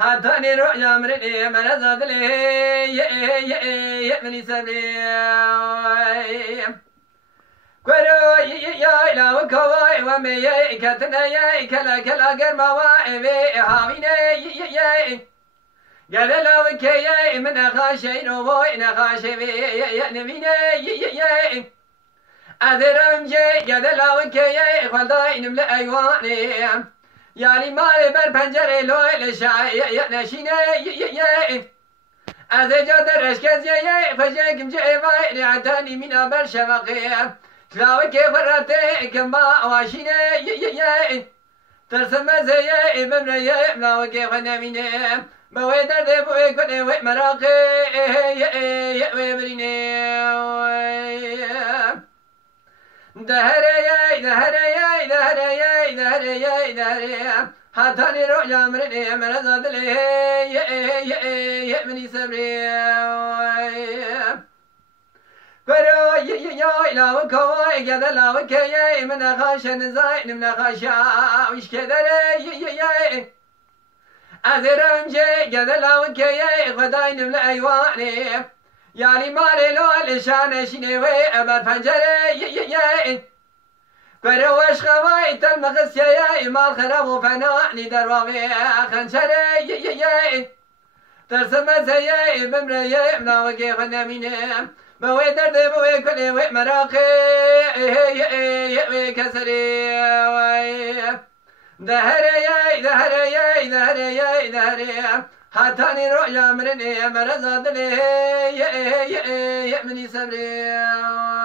حتى رؤيا مرئي من زاد لي من سبيل كرو يا إلى وكواي ومي كتنا يا كلا كلا جرما وإبي حاميني قال لا وكي من خاشين وين خاشي بي نبيني أذرم جي قال لا وكي خداين ملا أيواني يا لي مالي بالبنجرة لوي لشاي نشيني أذجد رشكز يا فجاكم جاي باي عتاني من أبر شمقي تلاوي كيف رتي كما واشيني ترسم زي ابن يا ملاوي كيف نميني بويدر دي بوي كوني وي مراقي يا ويبريني دهري حتى رؤيا مرني من زاد لي مني سبري كرو يا إلى وكواي كذا لا وكي من خاشن زين من خاشا وش كذا يا أذرم جي كذا لا وكي خداين من أيواني يعني مالي لو الإشانة شنوي أبر فنجري يا كروش خواي تلمخس يا مال خراب وفناني درواغي خنشري يا ترسم زي بمري مناوكي خناميني بوي درد بوي كلي وي مراقي وي كسري دهري حتى رؤيا مرني مرزاد لي مني سبري